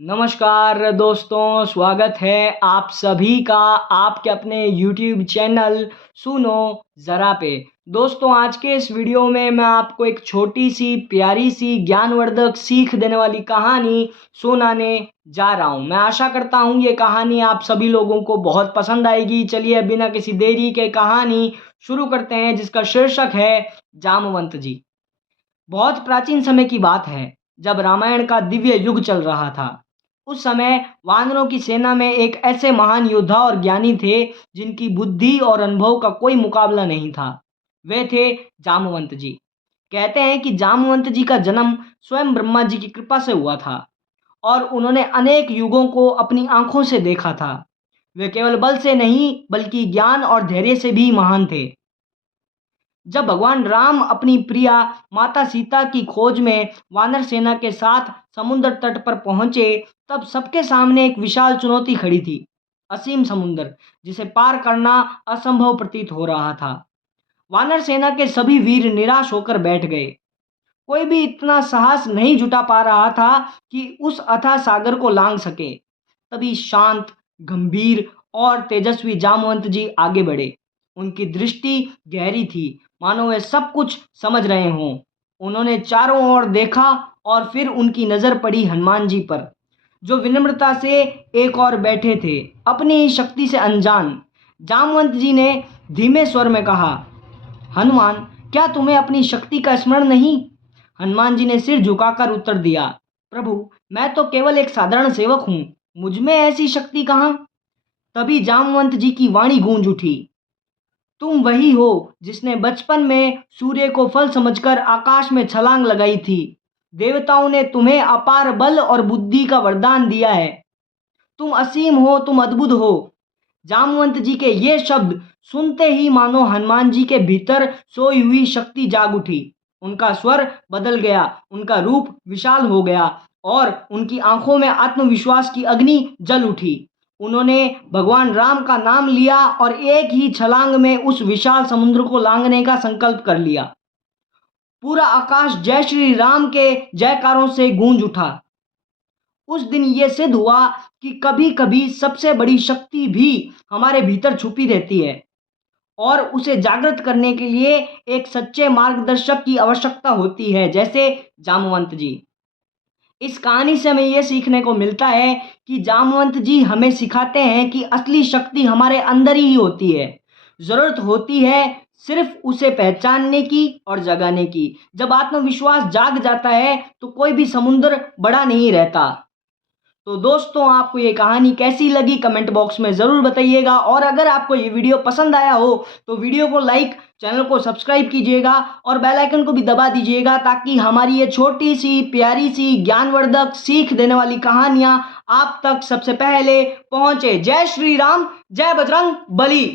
नमस्कार दोस्तों, स्वागत है आप सभी का आपके अपने YouTube चैनल सुनो ज़रा पे। दोस्तों, आज के इस वीडियो में मैं आपको एक छोटी सी प्यारी सी ज्ञानवर्धक सीख देने वाली कहानी सुनाने जा रहा हूँ। मैं आशा करता हूँ ये कहानी आप सभी लोगों को बहुत पसंद आएगी। चलिए बिना किसी देरी के कहानी शुरू करते हैं, जिसका शीर्षक है जामवंत जी। बहुत प्राचीन समय की बात है, जब रामायण का दिव्य युग चल रहा था। उस समय वानरों की सेना में एक ऐसे महान योद्धा और ज्ञानी थे, जिनकी बुद्धि और अनुभव का कोई मुकाबला नहीं था। वे थे जामवंत जी। कहते हैं कि जामवंत जी का जन्म स्वयं ब्रह्मा जी की कृपा से हुआ था और उन्होंने अनेक युगों को अपनी आंखों से देखा था। वे केवल बल से नहीं, बल्कि ज्ञान और धैर्य से भी महान थे। जब भगवान राम अपनी प्रिया माता सीता की खोज में वानर सेना के साथ समुद्र तट पर पहुंचे, तब सबके सामने एक विशाल चुनौती खड़ी थी। असीम समुद्र, जिसे पार करना असंभव प्रतीत हो रहा था। वानर सेना के सभी वीर निराश होकर बैठ गए। कोई भी इतना साहस नहीं जुटा पा रहा था कि उस अथाह सागर को लांघ सके। तभी शांत, गंभीर और तेजस्वी जामवंत जी आगे बढ़े। उनकी दृष्टि गहरी थी, मानो वे सब कुछ समझ रहे हों। उन्होंने चारों ओर देखा और फिर उनकी नज़र पड़ी हनुमान जी पर, जो विनम्रता से एक और बैठे थे, अपनी ही शक्ति से अनजान। जामवंत जी ने धीमे स्वर में कहा, हनुमान, क्या तुम्हें अपनी शक्ति का स्मरण नहीं? हनुमान जी ने सिर झुकाकर उत्तर दिया, प्रभु, मैं तो केवल एक साधारण सेवक हूँ, मुझ में ऐसी शक्ति कहाँ? तभी जामवंत जी की वाणी गूंज उठी, तुम वही हो जिसने बचपन में सूर्य को फल समझकर आकाश में छलांग लगाई थी। देवताओं ने तुम्हें अपार बल और बुद्धि का वरदान दिया है। तुम असीम हो, तुम अद्भुत हो। जामवंत जी के ये शब्द सुनते ही मानो हनुमान जी के भीतर सोई हुई शक्ति जाग उठी। उनका स्वर बदल गया, उनका रूप विशाल हो गया और उनकी आंखों में आत्मविश्वास की अग्नि जल उठी। उन्होंने भगवान राम का नाम लिया और एक ही छलांग में उस विशाल समुद्र को लांघने का संकल्प कर लिया। पूरा आकाश जय श्री राम के जयकारों से गूंज उठा। उस दिन ये सिद्ध हुआ कि कभी-कभी सबसे बड़ी शक्ति भी हमारे भीतर छुपी रहती है और उसे जागृत करने के लिए एक सच्चे मार्गदर्शक की आवश्यकता होती है, जैसे जामवंत जी। इस कहानी से हमें ये सीखने को मिलता है कि जामवंत जी हमें सिखाते हैं कि असली शक्ति हमारे अंदर ही होती है। ज़रूरत होती है सिर्फ उसे पहचानने की और जगाने की। जब आत्मविश्वास जाग जाता है तो कोई भी समुद्र बड़ा नहीं रहता। तो दोस्तों, आपको ये कहानी कैसी लगी कमेंट बॉक्स में ज़रूर बताइएगा और अगर आपको ये वीडियो पसंद आया हो तो वीडियो को लाइक, चैनल को सब्सक्राइब कीजिएगा और बेल आइकन को भी दबा दीजिएगा, ताकि हमारी ये छोटी सी प्यारी सी ज्ञानवर्धक सीख देने वाली कहानियाँ आप तक सबसे पहले पहुँचे। जय श्री राम, जय बजरंग बली।